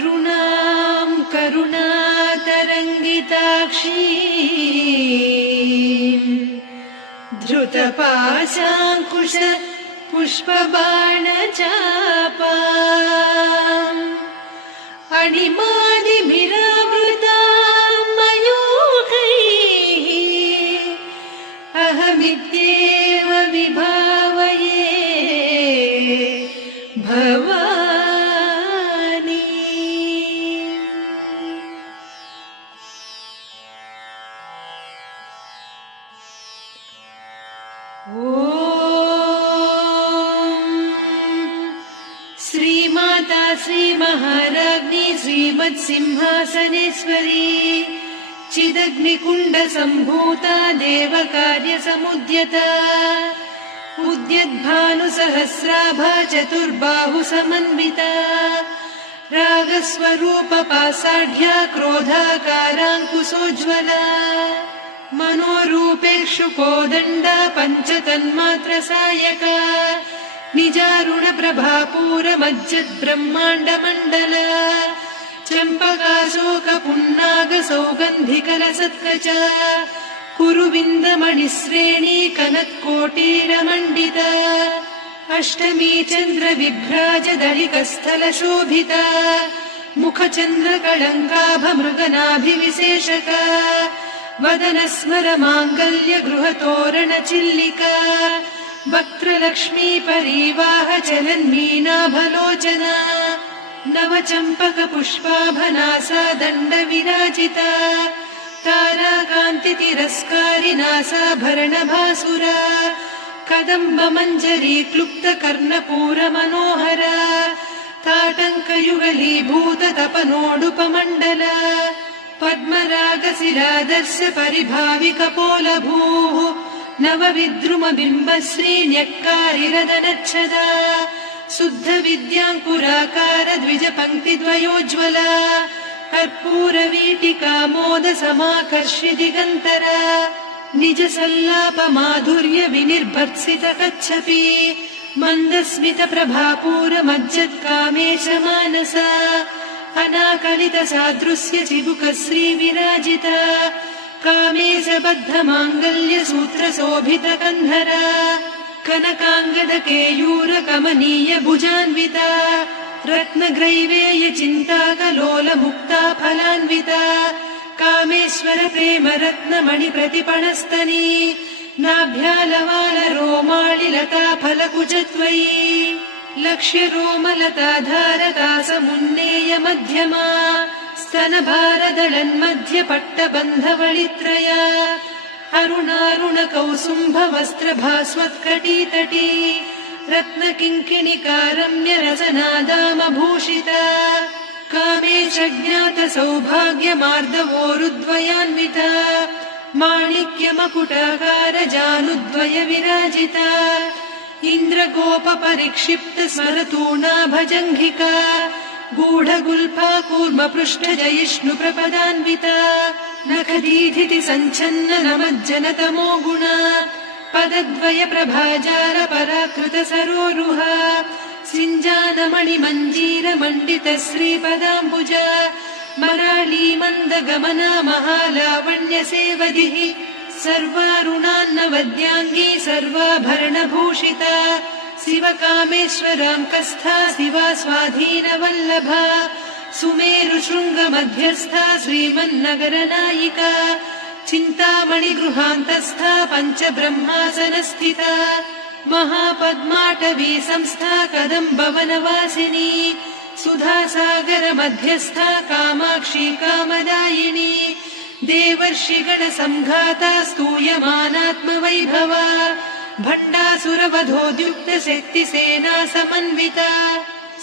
अरुणां करुणातरङ्गिताक्षीं धृतपाशाङ्कुश पुष्पबाणचापाम् अणिमादिभिरावृतां मयूखैः अहमित्येव विभावये भवानी। श्रीमाता श्रीमहाराज्ञी श्रीमत्सिंहासनेश्वरी चिदग्निकुण्डसम्भूता देवकार्यसमुद्यता उद्यद्भानुसहस्राभा चतुर्बाहुसमन्विता रागस्वरूपपासाढ्या क्रोधाकाराङ्कुशोज्ज्वला मनोरूपेक्षुकोदण्डा पञ्चतन्मात्रसायका निजारुणप्रभापूरमज्जद्ब्रह्माण्डमण्डला चम्पकाशोकपुन्नागसौगन्धिकलसत्कचा कुरुविन्दमणिश्रेणी कनत्कोटीरमण्डिता अष्टमी चन्द्रविभ्राजदलिकस्थलशोभिता मुखचन्द्रकळङ्काभमृगनाभिविशेषका वदनस्मरमाङ्गल्यगृहतोरणचिल्लिका वक्त्रलक्ष्मी परिवाह चलन्मीनाभलोचना नवचम्पकपुष्पाभनासा दण्डविराजिता ताराकान्तितिरस्कारिनासाभरणभासुरा कदम्बमञ्जरी क्लुप्तकर्णपूरमनोहरा ताटङ्कयुगलीभूततपनोडुपमण्डला पद्मरागशिरादर्श परिभाविकपोलभूः नवविद्रुमबिम्बश्रीन्यक्कारिरदनच्छदा शुद्धविद्याङ्कुराकार द्विजपङ्क्तिद्वयोज्ज्वला कर्पूरवीटिकामोदसमाकर्षि दिगन्तरा निजसल्लापमाधुर्य विनिर्भर्त्सितकच्छपि मन्दस्मितप्रभापूरमज्जत्कामेशमानसा अनाकलितसादृश्य चिबुकश्रीविराजिता कामेशबद्धमाङ्गल्यसूत्रशोभितकन्धरा कनकाङ्गदकेयूरकमनीय भुजान्विता रत्नग्रैवेयचिन्ताकलोलमुक्ता फलान्विता कामेश्वर प्रेमरत्नमणिप्रतिपणस्तनी नाभ्यालवालरोमालिलता फलकुचत्वयी लक्ष्यरोमलताधारकासमुन्नेय मध्यमा स्तनभारदळन्मध्यपट्टबन्धवळित्रया अरुणारुणकौसुम्भवस्त्रभास्वत्कटीतटी रत्नकिङ्किणिकारम्यरसनादामभूषिता कामेशज्ञातसौभाग्यमार्दवोरुद्वयान्विता माणिक्यमकुटाकारजानुद्वय विराजिता इन्द्रगोपपरिक्षिप्तस्मरतूणाभजङ्घिका गूढगुल्फा कूर्मपृष्ठजयिष्णुप्रपदान्विता नखदीधिति सञ्छन्न नमज्जनतमो गुणा पदद्वय प्रभाजाल पराकृत सरोरुहा सिञ्जानमणिमञ्जीरमण्डित श्रीपदाम्बुजा मराळी मन्दगमना महालावण्यसेवधिः सर्वारुणान्नवद्याङ्गी सर्वाभरणभूषिता शिवकामेश्वराङ्कस्था शिवा स्वाधीनवल्लभा सुमेरुशृङ्गमध्यस्था श्रीमन्नगरनायिका चिन्तामणिगृहान्तस्था पञ्चब्रह्मासनस्थिता महापद्माटवी संस्था कदम्बवनवासिनी सुधासागरमध्यस्था कामाक्षी कामदायिनी देवर्षिगणसङ्घाता स्तूयमानात्मवैभवा भण्डासुरवधोद्युक्तशक्तिसेना समन्विता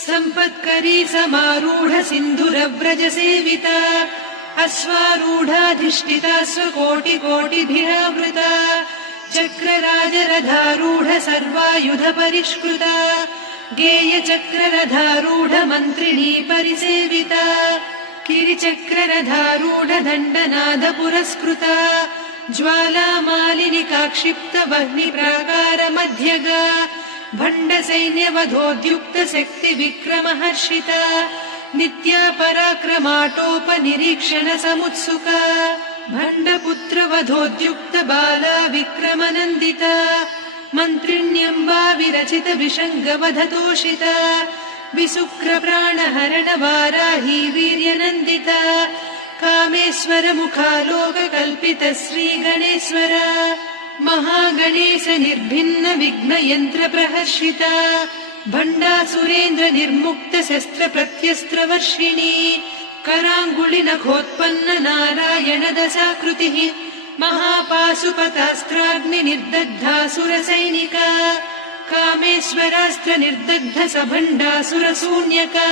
सम्पत्करी समारूढ सिन्धुरव्रजसेविता अश्वारूढाधिष्ठिता स्वकोटिकोटिभिरावृता चक्रराजरथारूढ सर्वायुध परिष्कृता गेयचक्ररथारूढ मन्त्रिणी परिसेविता किरिचक्ररथारूढ दण्डनाद पुरस्कृता ज्वालामालिनिकाक्षिप्त वह्निप्राकार मध्यगा भण्डसैन्यवधोद्युक्त शक्ति विक्रमहर्षिता नित्या पराक्रमाटोपनिरीक्षण समुत्सुका भण्डपुत्रवधोद्युक्त बाला विक्रमनन्दिता मन्त्रिण्यम्बा विरचित विषङ्गवधतोषिता विसुक्रप्राणहरण वाराही वीर्यनन्दिता कामेश्वर मुखालोककल्पित श्रीगणेश्वर महागणेश निर्भिन्न विघ्नयन्त्र प्रहर्षिता भण्डासुरेन्द्र निर्मुक्त शस्त्र प्रत्यस्त्रवर्षिणी कराङ्गुलि नखोत्पन्न नारायण दशाकृतिः महापाशुपतास्त्राग्नि निर्दग्धासुरसैनिका कामेश्वरास्त्र निर्दग्ध सभण्डासुर शून्यका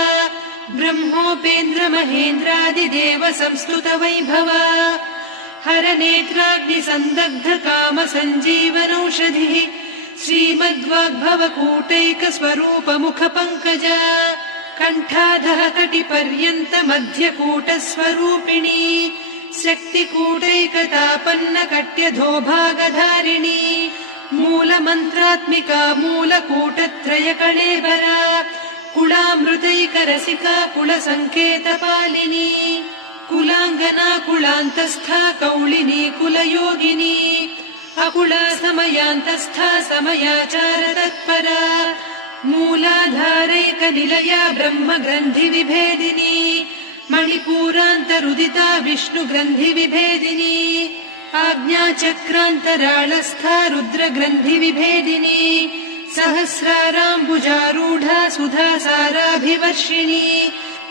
ब्रह्मोपेन्द्र महेन्द्रादिदेव संस्तुत वैभवा हर नेत्राग्नि संदग्ध काम सञ्जीवनौषधिः श्रीमद्वाग्भव कूटैक स्वरूप मुख पंकजा कण्ठाधः कटिपर्यन्त मध्यकूट स्वरूपिणी शक्तिकूटैकतापन्न कट्यधोभागधारिणी मूलमन्त्रात्मिका मूलकूटत्रय कळेबरा कुलामृतैकरसिका कुलसङ्केतपालिनी कुलाङ्गना कुलान्तस्था कौलिनी कुलयोगिनी अकुला समयान्तस्था समयाचार तत्परा मूलाधारैक निलया ब्रह्म ग्रन्थि विभेदिनी मणिपूरान्तरुदिता विष्णु ग्रन्थि विभेदिनी आज्ञाचक्रान्तराळस्था रुद्र ग्रन्थि विभेदिनी सहस्राराम्बुजारूढा सुधा साराभिवर्षिणी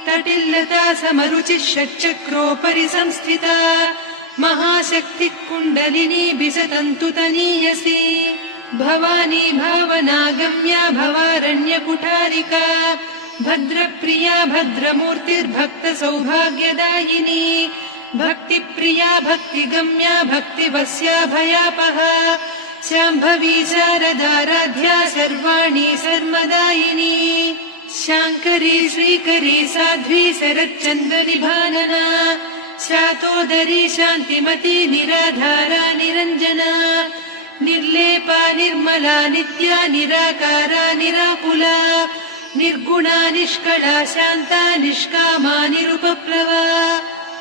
तटिल्लता समरुचिः षट्चक्रोपरि संस्थिता महाशक्ति कुण्डलिनी बिसतन्तु तनीयसी भवानी भावनागम्या भवारण्य कुठारिका भद्रप्रिया भद्रमूर्तिर्भक्त सौभाग्यदायिनी भक्तिप्रिया भक्तिगम्या भक्तिवस्या भयापहा शाम्भवी शारदाराध्या सर्वाणि सर्वदायिनी शाङ्करी श्रीकरी साध्वी शरच्चन्द्रनिभानना शातोदरी शान्तिमती निराधारा निरञ्जना निर्लेपा निर्मला नित्या निराकारा निराकुला निर्गुणा निष्कला शान्ता निष्कामा निरुपप्लवा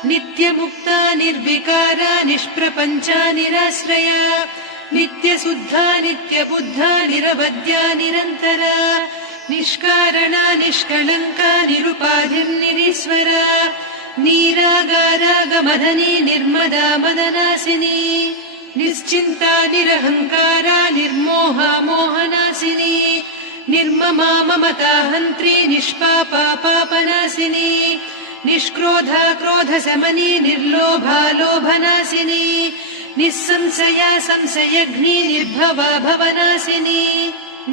नित्यमुक्ता निर्विकारा निष्प्रपञ्चा निराश्रया नित्यशुद्धा नित्यबुद्धा निरवद्या निरन्तरा निष्कारणा निष्कलङ्का निरुपाधिर्निरीश्वरा नीरागारागमदनी निर्मदा मदनासिनी निश्चिन्ता निरहङ्कारा निर्मोहा मोहनासिनी निर्ममा ममता हन्त्री निष्पापा पापनासिनी निष्क्रोधा क्रोधशमनी निर्लोभा लोभनासिनी निस्संशया संशयघ्नी निर्भवा भवनासिनी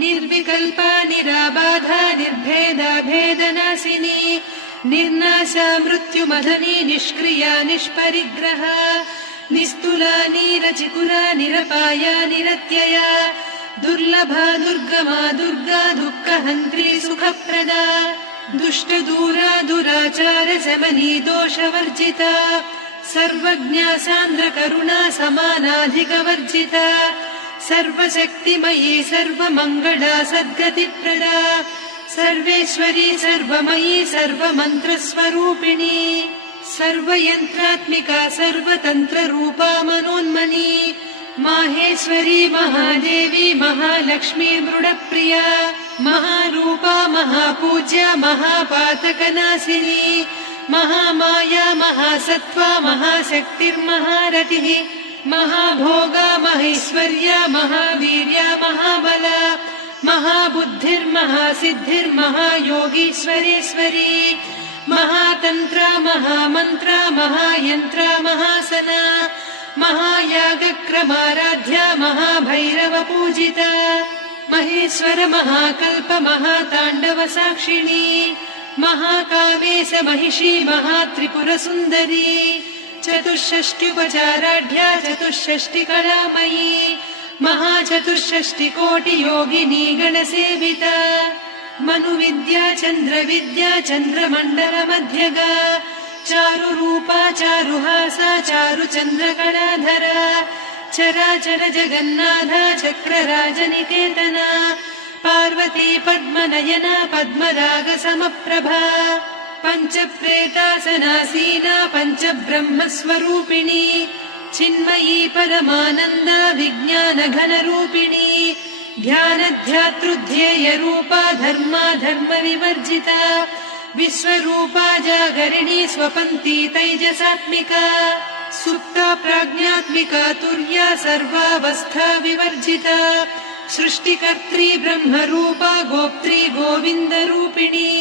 निर्विकल्पा निराबाधा निर्भेदा भेदनासिनी निर्नाशा मृत्युमदनी निष्क्रिया निष्परिग्रहा निस्तुला नीरचिकुरा निरपाया निरत्यया दुर्लभा दुर्गमा दुर्गा दुःखहन्त्री सुखप्रदा दुष्टदूरा दुराचार शमनी दोषवर्जिता सर्वज्ञा सान्द्र करुणा समानाधिकवर्जिता सर्वशक्तिमयी सर्वमङ्गला सद्गतिप्रदा सर्वेश्वरी सर्वमयी सर्वमन्त्रस्वरूपिणी सर्वयन्त्रात्मिका सर्वतन्त्ररूपा मनोन्मनी माहेश्वरी महादेवी महालक्ष्मी मृडप्रिया महारूपा महापूज्या महापातकनाशिनी महामाया महासत्त्वा महाशक्तिर्महारतिः महाभोगा महेश्वर्या महावीर्या महाबला महाबुद्धिर्महासिद्धिर्महायोगीश्वरेश्वरी महातन्त्रा महामन्त्रा महायन्त्रा महासना महायागक्रमाराध्या महाभैरवपूजिता महेश्वर महाकल्प महाताण्डव साक्षिणी महाकामेश महिषी महात्रिपुरसुन्दरी चतुष्षष्ट्युपचाराढ्या चतुष्षष्टिकलामयी महाचतुष्षष्टिकोटियोगिनी गणसेविता मनुविद्या चन्द्रविद्या चन्द्रमण्डलमध्यगा चारुरूपा चारुहासा चारुचन्द्रकलाधरा चराचर जगन्नाथा चक्रराजनिकेतना पार्वती पद्मनयना पद्मरागसमप्रभा पञ्चप्रेतासनासीना पञ्चब्रह्मस्वरूपिणी चिन्मयी परमानन्द विज्ञानघनरूपिणी ध्यानध्यातृध्येयरूपा धर्मा धर्मविवर्जिता विश्वरूपा जागरिणी स्वपन्ती तैजसात्मिका सुप्ता प्राज्ञात्मिका तुर्या सर्वावस्था विवर्जिता सृष्टिकर्त्री ब्रह्मरूपा गोप्त्री गोविन्दरूपिणी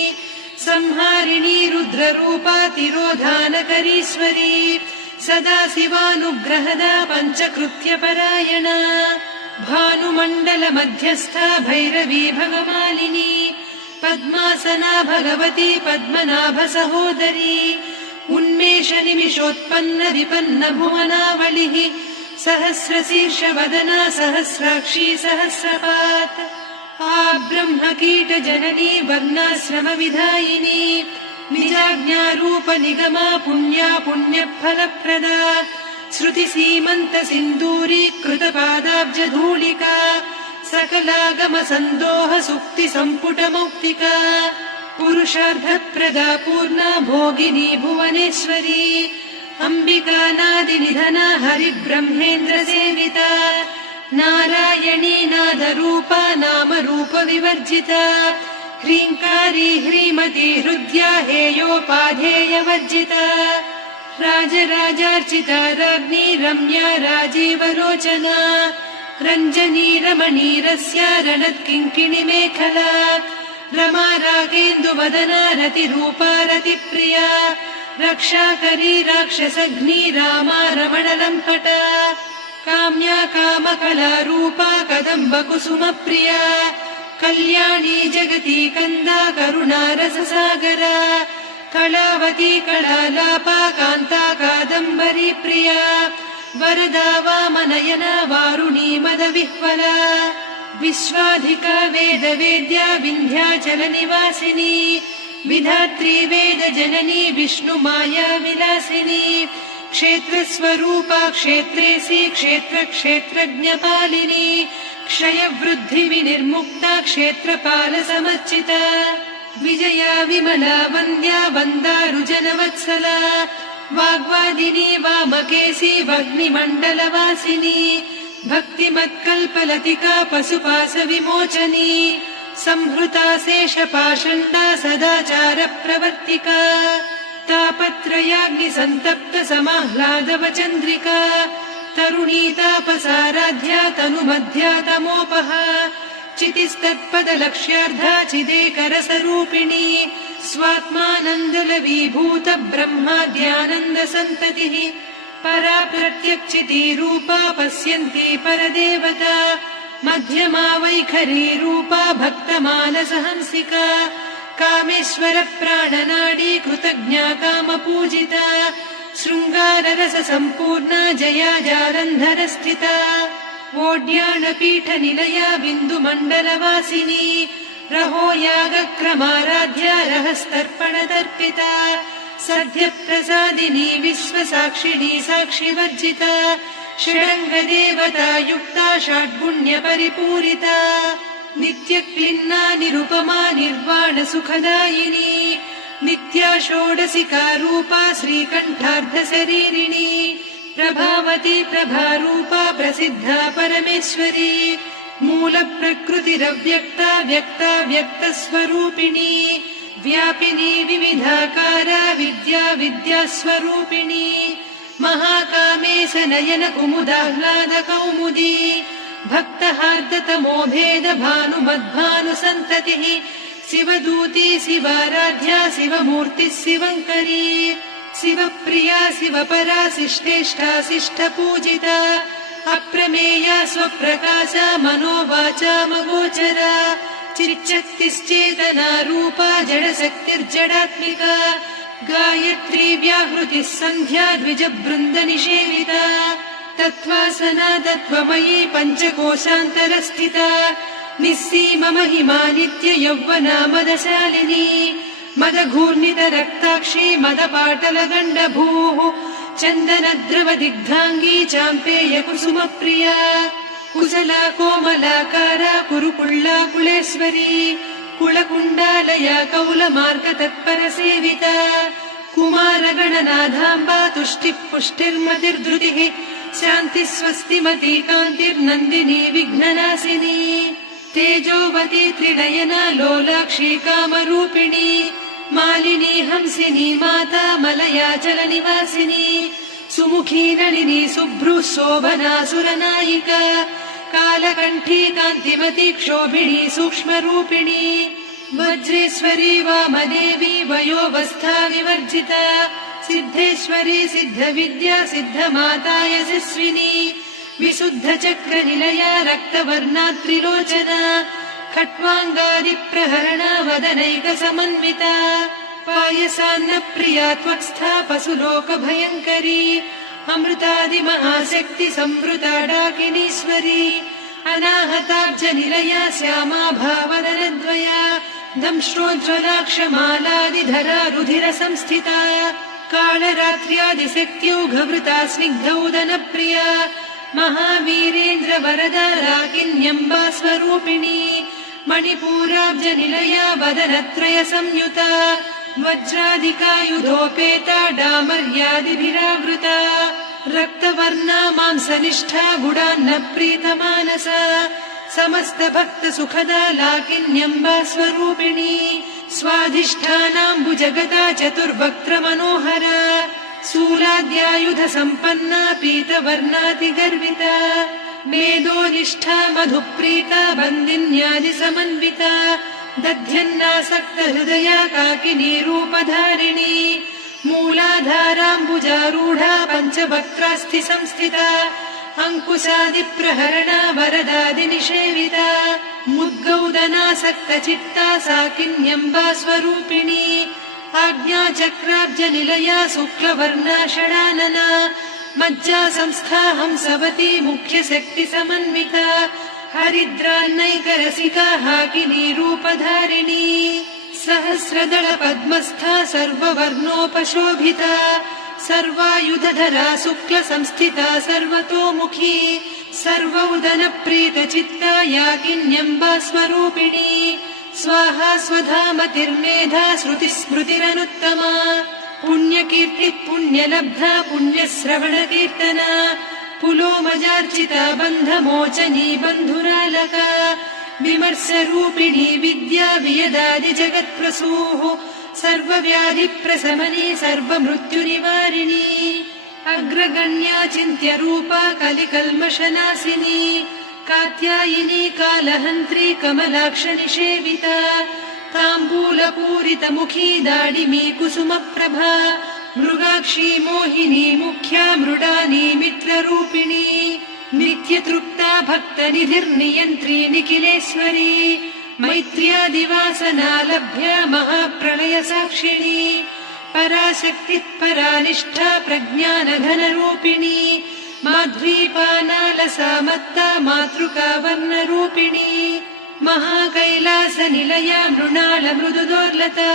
संहारिणी रुद्ररूपा तिरोधानकरीश्वरी सदा शिवानुग्रहदा पञ्चकृत्यपरायणा भानुमण्डल मध्यस्था भैरवी भगमालिनी पद्मासना भगवती पद्मनाभ सहोदरी उन्मेष निमिषोत्पन्न विपन्न भुवनावलिः सहस्रशीर्ष वदना सहस्राक्षी सहस्रपात् ब्रह्म कीट जननी वर्णाश्रम विधायिनी निजाज्ञारूप निगमा पुण्या पुण्यफलप्रदा श्रुति सीमन्त सिन्दूरी कृत पादाब्ज धूलिका सकलागम सन्दोह सुक्ति सम्पुट मौक्तिका पुरुषार्थप्रदा पूर्णा भोगिनी भुवनेश्वरी अंबिका नादिनिधना हरिब्रह्मेन्द्र सेविता नारायणी नादरूपा नामरूप विवर्जिता ह्रीङ्कारी ह्रीमती हृद्या हेयोपाधेयवर्जिता राजराजार्चिता राज्ञी रम्या राजीवलोचना रञ्जनी रमणीरस्या रणत्किङ्किणी मेखला रमा रागेन्दुवदना रतिरूपा रतिप्रिया रक्षाकरी राक्षसघ्नी रामा रमणलम्पटा काम्या कामकलारूपा कदम्बकुसुमप्रिया कल्याणी जगती कन्दा करुणा रससागरा कलावती कलालापा कान्ता कादम्बरी प्रिया वरदा वामनयना वारुणी मदविह्वला विश्वाधिका वेदवेद्या विन्ध्याचल निवासिनी विधात्री वेद जननी विष्णुमाया विलासिनी क्षेत्रस्वरूपा क्षेत्रेसी क्षेत्र क्षेत्रज्ञपालिनी क्षयवृद्धि विनिर्मुक्ता क्षेत्रपाल समर्चिता विजया विमला वन्द्या वन्दारुजनवत्सला वाग्वादिनी वामकेशी वह्निमण्डलवासिनी भक्तिमत्कल्पलतिका पशुपाश विमोचनी संहृता शेषपाषण्डा सदाचार प्रवर्तिका तापत्रयाग्निसन्तप्त समाह्लादवचन्द्रिका तरुणी तापसाराध्या तनुमध्या तमोपहा चितिस्तत्पदलक्ष्यार्धा चिदेकरसरूपिणी स्वात्मानन्दलवीभूत ब्रह्माद्यानन्द सन्ततिः परा प्रत्यक्षिती रूपा पश्यन्ती परदेवता मध्यमा वैखरी रूपा भक्तमानसहंसिका कामेश्वर प्राणनाडी कृतज्ञा कामपूजिता शृङ्गाररस सम्पूर्णा जया जालन्धर स्थिता वोड्याणपीठ निलया बिन्दुमण्डलवासिनी रहो यागक्रमाराध्या रहस्तर्पणतर्पिता सद्यप्रसादिनी विश्वसाक्षिणी साक्षिवर्जिता षडङ्गदेवता युक्ता षड्गुण्यपरिपूरिता नित्यक्लिन्ना निरुपमा निर्वाण सुखदायिनी नित्या षोडशिका रूपा श्रीकण्ठार्धशरीरिणी प्रभावती प्रभारूपा प्रसिद्धा परमेश्वरी मूल प्रकृतिरव्यक्ता व्यक्ता व्यक्तस्वरूपिणी व्यापिनी विविधाकारा विद्या विद्यास्वरूपिणी महाकामेश नयन कुमुदाह्लाद कौमुदी भक्तहार्दतमो भेद भानुमद्भानुसन्ततिः शिवदूती शिवाराध्या शिवमूर्तिः शिवङ्करी शिवप्रिया शिवपरा शिष्टेष्टा शिष्टपूजिता अप्रमेया स्वप्रकाशा मनोवाचा मगोचरा चिच्चक्तिश्चेतना रूपा जडशक्तिर्जडात्मिका गायत्री व्याहृतिः सन्ध्या द्विजबृन्द निषेविता तत्त्वासना तत्त्वमयी पञ्चकोशान्तरस्थिता निस्सीम महिमा नित्य यौवना मदशालिनी मदघूर्णित रक्ताक्षी मदपाटलगण्डभूः चन्दनद्रव दिग्धाङ्गी चाम्पेय कुसुमप्रिया कुशला कोमलाकारा कुरुकुळ्ळा कुलेश्वरी कुलकुण्डालया कौलमार्गतत्परसेविता कुमारगणनाथाम्बा तुष्टिः पुष्टिर्मतिर्धृतिः शान्तिः स्वस्तिमती कान्तिर्नन्दिनी विघ्ननाशिनी तेजोवती त्रिनयना लोलाक्षी कामरूपिणी मालिनी हंसिनी माता मलयाचलनिवासिनी सुमुखी नलिनी शुभ्रुः शोभना सुरनायिका कालकण्ठी कान्तिमती क्षोभिणी सूक्ष्मरूपिणी वज्रेश्वरी वामदेवी वयोवस्था विवर्जिता सिद्धेश्वरी सिद्धविद्या सिद्धमाता यशस्विनी विशुद्धचक्रनिलया रक्तवर्णा त्रिलोचना खट्वाङ्गादिप्रहरणा वदनैकसमन्विता पायसान्नप्रिया त्वक्स्था पशुलोकभयङ्करी अमृतादिमहाशक्ति संवृता डाकिनीश्वरी अनाहताब्जनिलया श्यामा भावदनद्वया दंष्ट्रोज्ज्वलाक्षमालादिधरा रुधिरसंस्थिता कालरात्र्यादिशक्त्यौघवृता स्निग्धौदनप्रिया महावीरेन्द्रवरदा राकिन्यम्बा स्वरूपिणी मणिपूराब्जनिलया वदनत्रय संयुता वज्रादिकायुधोपेता डामर्यादिभिरावृता रक्तवर्णा मांसनिष्ठा गुडान्नप्रीतमानसा समस्तभक्तसुखदा लाकिन्यम्बा स्वरूपिणी स्वाधिष्ठानाम्बुजगदा चतुर्वक्त्रमनोहरा शूलाद्यायुधसम्पन्ना पीतवर्णातिगर्विता मेदोनिष्ठा मधुप्रीता बन्दिन्यादिसमन्विता दध्यन्नासक्तहृदया काकिनी रूपधारिणी मूलाधाराम्बुजारूढा पञ्चवक्त्रास्थि संस्थिता अङ्कुशादिप्रहरणा वरदादिनिषेविता मुद्गौदनासक्तचित्ता साकिन्यम्बा स्वरूपिणी आज्ञाचक्राब्जनिलया शुक्लवर्णा षडानना मज्जा संस्था हंसवती मुख्यशक्तिसमन्विता हरिद्रान्नैकरसिका हाकिनी रूपधारिणी सहस्रदल पद्मस्था सर्ववर्णोपशोभिता सर्वायुधधरा शुक्लसंस्थिता सर्वतोमुखी सर्वौदनप्रीतचित्ता याकिन्यम्बा स्वरूपिणी स्वाहा स्वधामतिर्मेधा श्रुतिस्मृतिरनुत्तमा पुण्यकीर्तिः पुण्यलब्धा पुण्यश्रवणकीर्तना पुलोमजार्चिता बन्धमोचनी बन्धुरालका विमर्शरूपिणी विद्या वियदादिजगत्प्रसूः सर्वव्याधिप्रशमनी सर्वमृत्युनिवारिणी अग्रगण्या चिन्त्यरूपा कलिकल्मषनाशिनी कात्यायिनी कालहन्त्री कमलाक्षनिषेविता ताम्बूलपूरितमुखी दाडिमी कुसुमप्रभा मृगाक्षी मोहिनी मुख्या मृडानी मित्ररूपिणी नित्यतृप्ता भक्तनिधिर्नियन्त्री निखिलेश्वरी मैत्र्यादिवासना लभ्या महाप्रलयसाक्षिणी पराशक्तिः परानिष्ठा प्रज्ञानघनरूपिणी माध्वीपानालसा मत्ता मातृका वर्णरूपिणी महाकैलासनिलया मृणालमृदुदोर्लता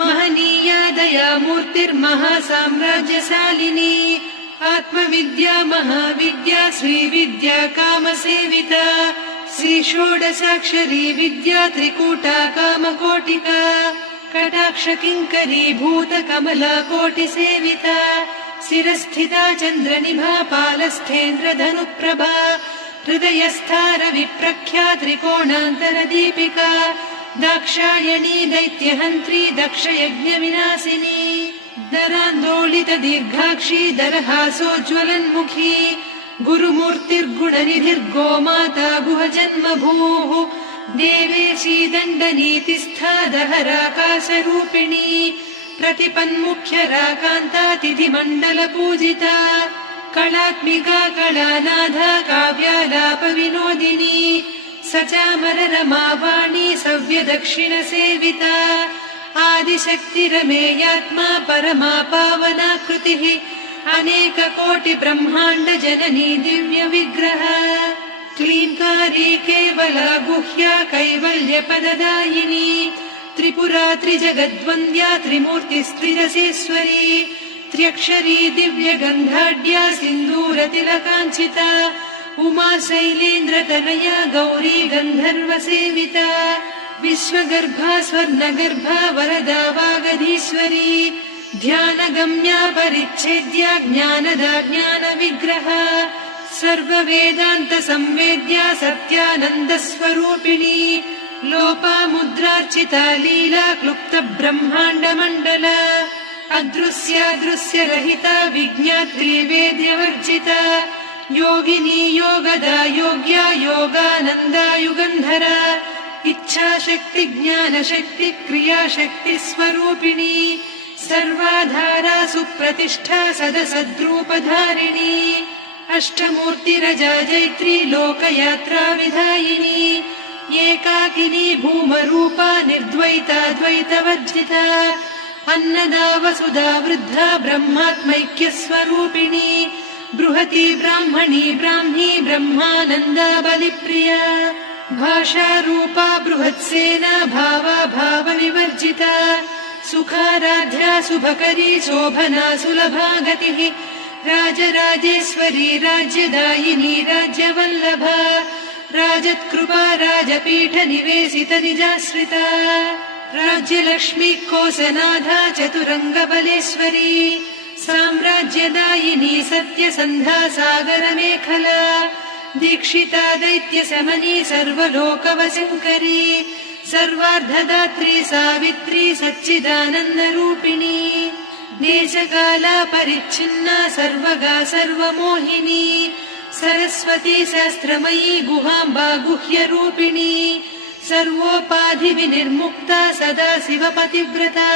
महनीया दया मूर्तिर्महासाम्राज्यशालिनी आत्मविद्या महाविद्या श्रीविद्या कामसेविता श्रीषोडशाक्षरी विद्या त्रिकूटा कामकोटिका कटाक्षकिङ्करी भूतकमला कोटिसेविता शिरस्थिता चन्द्रनिभा पालस्थेन्द्रधनुप्रभा हृदयस्था रविप्रख्या त्रिकोणान्तरदीपिका दाक्षायणी दैत्यहन्त्री दक्षयज्ञविनाशिनी दरान्दोलित दीर्घाक्षी दरहासोज्ज्वलन्मुखी गुरुमूर्तिर्गुणनिधिर्गोमाता गुहजन्मभूः देवेशी दण्डनीतिस्था दहराकाशरूपिणी प्रतिपन्मुख्यराकान्ता तिथिमण्डलपूजिता कलात्मिका कलानाथा काव्यालापविनोदिनी सचामररमावाणी सव्यदक्षिणसेविता आदिशक्तिरमेयात्मा परमा पावनाकृतिः अनेककोटिब्रह्माण्डजननी दिव्यविग्रह क्लीङ्कारी केवला गुह्या कैवल्यपददायिनी त्रिपुरा त्रिजगद्वन्द्या त्रिमूर्तिस्त्रिदशेश्वरी त्र्यक्षरी दिव्यगन्धाढ्या सिन्दूरतिलकाञ्चिता उमा शैलेन्द्रतनया गौरी गन्धर्वसेविता विश्वगर्भा स्वर्णगर्भा वरदा वागधीश्वरी ध्यानगम्या परिच्छेद्या ज्ञानदा ज्ञानविग्रहा सर्ववेदान्त संवेद्या सत्यानन्दस्वरूपिणी लोपामुद्रार्चिता लीला क्लुप्त ब्रह्माण्डमण्डला अदृश्यादृश्यरहिता विज्ञात्री वेद्यवर्जिता योगिनी योगदा योग्या योगानन्दा युगन्धरा इच्छाशक्ति ज्ञानशक्ति क्रियाशक्ति स्वरूपिणी सर्वाधारा सुप्रतिष्ठा सदसद्रूपधारिणी अष्टमूर्तिरजा जैत्री लोकयात्रा विधायिनी एकाकिनी भूमरूपा निर्द्वैता द्वैतवर्जिता अन्नदा वसुधा वृद्धा ब्रह्मात्मैक्यस्वरूपिणी बृहती ब्राह्मणी ब्राह्मी ब्रह्मानन्दा बलिप्रिया भाषारूपा बृहत्सेना भावा भावविवर्जिता सुखाराध्या शुभकरी शोभना सुलभा गतिः राजराजेश्वरी राज्यदायिनी राज्यवल्लभा राजत्कृपा राजपीठ निवेशित निजाश्रिता राज्यलक्ष्मी कोसनाधा चतुरङ्गबलेश्वरी साम्राज्यदायिनी सत्यसन्धा सागरमेखला दीक्षिता दैत्यशमनी सर्वलोकवशङ्करी सर्वार्धदात्री सावित्री सच्चिदानन्दरूपिणी देशकाला परिच्छिन्ना सर्वगा सर्वमोहिनी सरस्वती शास्त्रमयी गुहाम्बा गुह्यरूपिणी सर्वोपाधिविनिर्मुक्ता सदा शिवपतिव्रता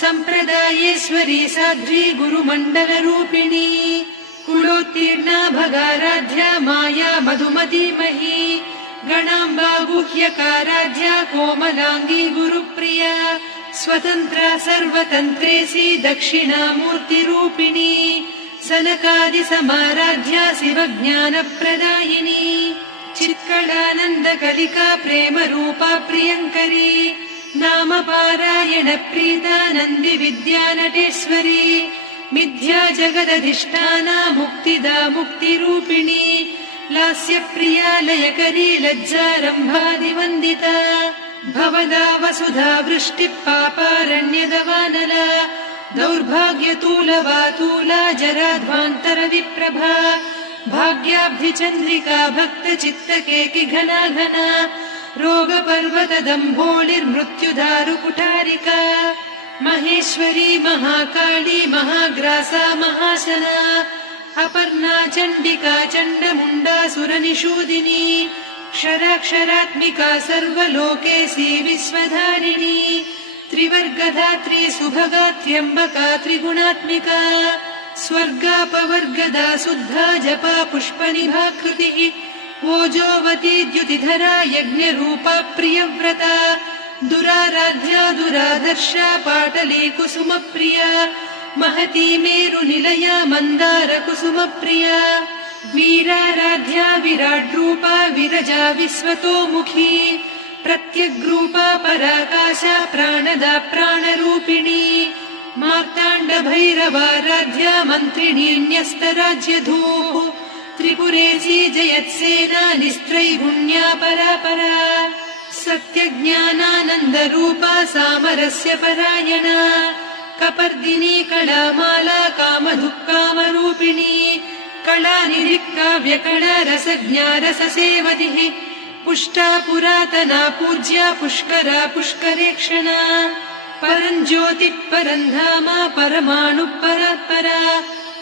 सम्प्रदायेश्वरी साध्वी गुरुमण्डलरूपिणी कुलोत्तीर्णा भगाराध्या माया मधुमतीमही गणाम्बा गुह्यकाराध्या कोमलाङ्गी गुरुप्रिया स्वतन्त्रा सर्वतन्त्रेसी दक्षिणामूर्तिरूपिणी सनकादिसमाराध्या शिवज्ञानप्रदायिनी चित्कलानन्दकलिका प्रेमरूपा प्रियङ्करी नामपारायण प्रीता नन्दिविद्या नटेश्वरी मिथ्या जगदधिष्ठाना मुक्तिदा मुक्तिरूपिणी लास्यप्रिया लयकरी लज्जारम्भादिवन्दिता भवदा वसुधा वृष्टिः पापारण्यदवानला दौर्भाग्यतूलवातूला जराध्वान्तरविप्रभा भाग्याब्धिचन्द्रिका भक्तचित्तकेकि घना घना रोगपर्वतदम्भोलिर्मृत्युदारुकुठारिका महेश्वरी महाकाली महाग्रासा महाशना अपर्णा चण्डिका चण्डमुण्डा सुरनिषूदिनी क्षराक्षरात्मिका सर्वलोकेशी विश्वधारिणी त्रिवर्गधात्री सुभगा त्र्यम्बका त्रिगुणात्मिका स्वर्गापवर्गदा शुद्धा जपा पुष्पनिभाकृतिः ओजोवती द्युतिधरा यज्ञरूपा प्रियव्रता दुराराध्या दुरादर्शा पाटली कुसुमप्रिया महती मेरुनिलया मन्दार कुसुमप्रिया वीराराध्या विराड्रूपा विरजा विश्वतोमुखी प्रत्यग्रूपा पराकाशा प्राणदा प्राणरूपिणी मार्ताण्ड भैरवाराध्या मन्त्रिणी न्यस्तराज्यधूः त्रिपुरेशी जयत्सेना निस्त्रैगुण्या परापरा सत्यज्ञानानन्दरूपा सामरस्य परायणा कपर्दिनी कलामाला कामधुक्कामरूपिणी कलानिधिकाव्यकला रसज्ञा रससेवतिः पुष्टा पुरातना पूज्या पुष्करा पुष्करेक्षणा परञ्ज्योतिः परन्धामा परमाणुः परात्परा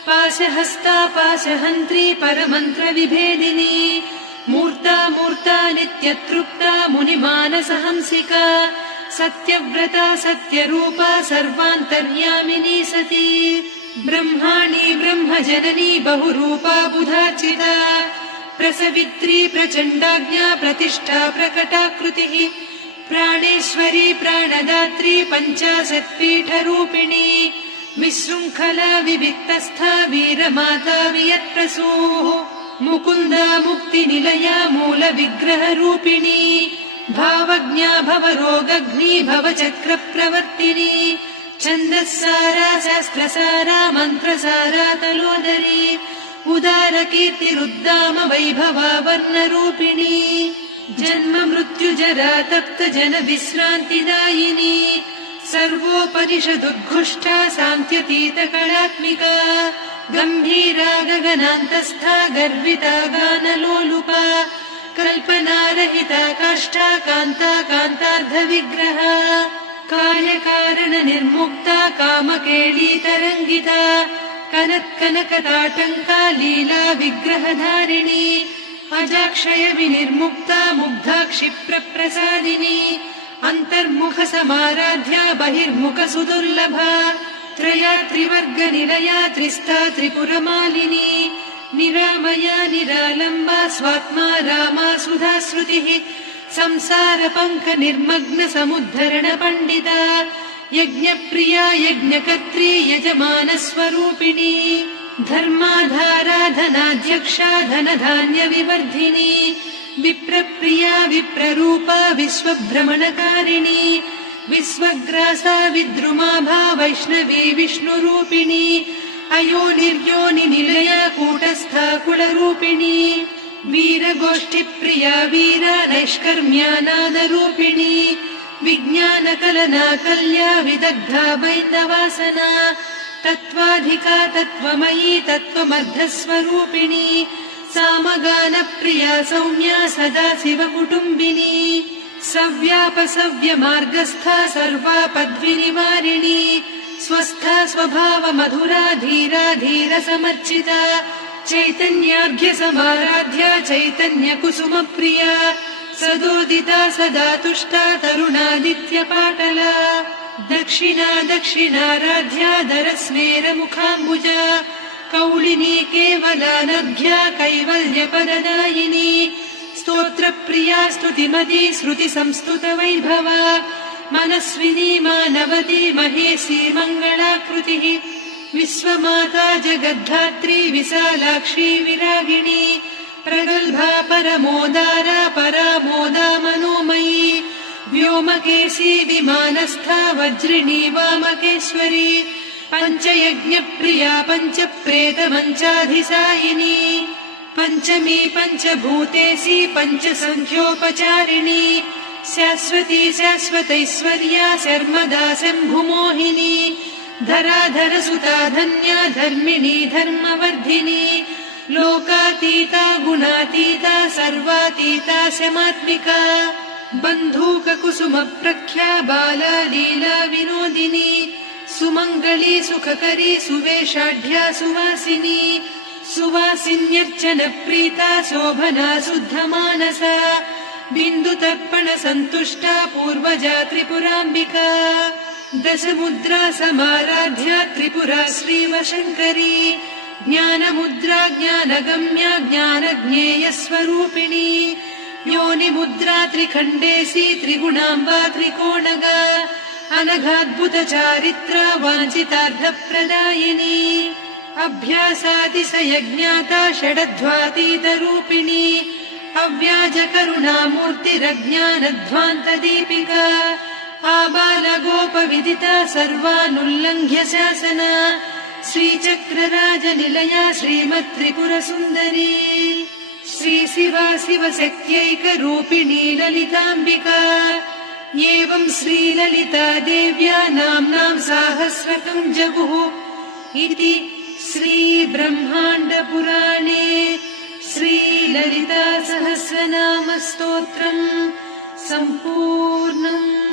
पाशहस्ता पाशहन्त्री परमन्त्रविभेदिनी मूर्ता मूर्ता नित्यतृप्ता मुनिमानसहंसिका सत्यव्रता सत्यरूपा सर्वान्तर्यामिनी सती ब्रह्माणी ब्रह्मजननी बहुरूपा बुधार्चिता प्रसवित्री प्रचण्डाज्ञा प्रतिष्ठा प्रकटाकृतिः प्राणेश्वरी प्राणदात्री पञ्चाशत्पीठरूपिणी विशृङ्खला विविक्तस्था वीरमाता वियत्प्रसूः मुकुन्दा मुक्तिनिलया मूलविग्रहरूपिणी भावज्ञा भवरोगग्नी भवचक्रप्रवर्तिनी छन्दस्सारा शास्त्रसारा मन्त्रसारा तलोदरी उदारकीर्तिरुद्दाम वैभवा वर्णरूपिणी जन्म मृत्यु जरा तप्त जन विश्रान्तिदायिनी सर्वोपनिषदुद्घुष्टा सान्त्यतीत कलात्मिका गम्भीरा गगनान्तस्था गर्विता गानलोलुपा कल्पनारहिता काष्ठा कान्ता कान्तार्धविग्रहा कार्यकारण निर्मुक्ता कामकेली तरङ्गिता कनत्कनकताटङ्का लीला विग्रहधारिणी अजाक्षय विनिर्मुक्ता मुग्धा क्षिप्रप्रसादिनी अन्तर्मुख समाराध्या बहिर्मुख सुदुर्लभा त्रया त्रिवर्ग निलया त्रिस्था त्रिपुरमालिनी निरामया निरालम्बा स्वात्मा रामा सुधा श्रुतिः संसार पङ्क निर्मग्न समुद्धरण पण्डिता यज्ञप्रिया यज्ञकर्त्री यजमान स्वरूपिणी धर्माधाराधनाध्यक्षा धनधान्य विवर्धिनी विप्रप्रिया विप्ररूपा विश्वभ्रमणकारिणी विश्वग्रासा विद्रुमाभा वैष्णवी विष्णुरूपिणी अयोनिर्योनि निलया कूटस्था कुलरूपिणी वीरगोष्ठिप्रिया वीरा नैष्कर्म्यानादरूपिणी विज्ञानकलना कल्या विदग्धा बैन्दवासना तत्त्वाधिका तत्त्वमयी तत्त्वमर्धस्वरूपिणी सामगानप्रिया सौम्या सदा शिवकुटुम्बिनी सव्यापसव्यमार्गस्था सर्वापद्विनिवारिणी स्वस्था स्वभाव मधुरा धीरा धीर समर्चिता चैतन्यार्घ्य समाराध्या चैतन्य कुसुम प्रिया सदोदिता सदा तुष्टा तरुणादित्य पाटला दक्षिणा दक्षिणाराध्या दरस्मेर मुखाम्बुजा कौलिनी केवलानभ्या कैवल्य परदायिनी स्तोत्र प्रिया स्तुतिमती श्रुति संस्तुत वैभवा मनस्विनी मानवती महेशी मङ्गलाकृतिः विश्वमाता जगद्धात्री विशालाक्षी विरागिणी प्रगल्भा परमोदारा परामोदा मनोमयी व्योमकेशी विमानस्था वज्रिणी वामकेश्वरी पञ्चयज्ञप्रिया पञ्चप्रेत पञ्चाधिसायिनी पञ्चमी पञ्चभूतेशी पञ्चसङ्ख्योपचारिणी शाश्वती शाश्वतैश्वर्या शर्मदा शम्भुमोहिनी धराधरसुता धन्या धर्मिणी धर्मवर्धिनी लोकातीता गुणातीता सर्वातीता शमात्मिका बन्धूककुसुम प्रख्या बाला लीला विनोदिनी सुमङ्गली सुखकरी सुवेशाढ्या सुवासिनी सुवासिन्यर्चन प्रीता शोभना शुद्धमानसा बिन्दुतर्पण सन्तुष्टा पूर्वजा त्रिपुराम्बिका दशमुद्रा समाराध्या त्रिपुरा श्रीवशङ्करी ज्ञानमुद्रा ज्ञानगम्या ज्ञानज्ञेयस्वरूपिणी योनिमुद्रा त्रिखण्डेशी त्रिगुणाम्बा त्रिकोणगा अनघाद्भुत चारित्रा वाञ्छितार्थप्रदायिनी अभ्यासातिशयज्ञाता षडध्वातीतरूपिणी अव्याजकरुणामूर्तिरज्ञानध्वान्तदीपिका आबालगोपविदिता सर्वानुल्लङ्घ्य शासना श्रीचक्रराजनिलया श्रीमत्त्रिपुरसुन्दरी श्रीशिवा शिवशक्त्यैकरूपिणी ललिताम्बिका एवं श्रीललिता देव्या नाम्नां साहस्रकं जगुः इति श्रीब्रह्माण्डपुराणे श्रीललिता सहस्रनामस्तोत्रम् सम्पूर्णम्।